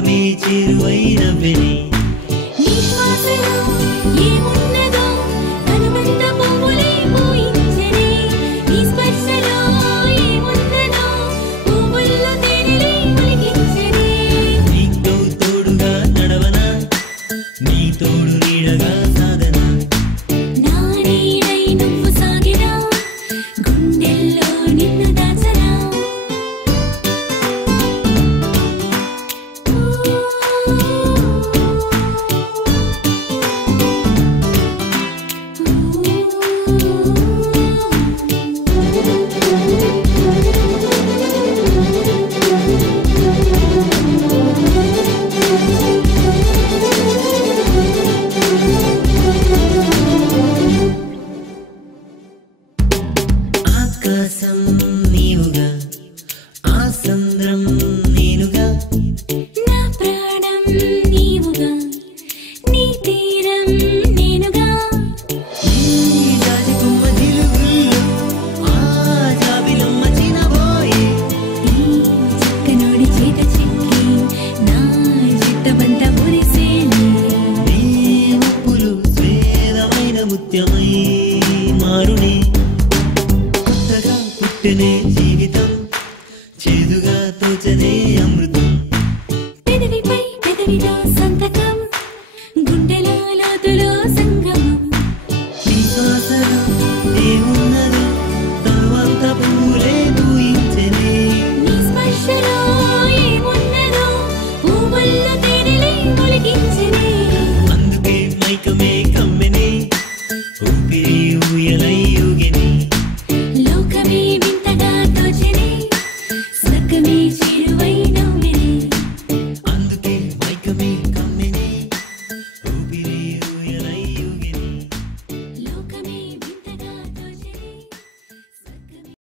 స్వర్గమే చేరువైన వెని నీతో తోడుగా నడవనా నీ తోడు నీడగా సాధన ఆకాశం నీవుగా ఆసంద్రం నేనుగా నా ప్రాణం నీవుగా నీ తీరం నేనుగా ఈ జాజికొమ్మ జిలుగుల్లో ఆ జాబిలమ్మ చినబోయే ఈ చక్కనోడి చేత చిక్కి నా చిత్తబంత మురిసేనే నీ ముప్పులు స్వేదమైన ముత్యమై మారునే కొత్తగా పుట్టనే జీవితం చేదుగా తోచనే అమృతం పెదవిపై పెదవిలో సంతకం గుండెలో లోతులో సంగమం నీ శ్వాసలో ఏమున్నదో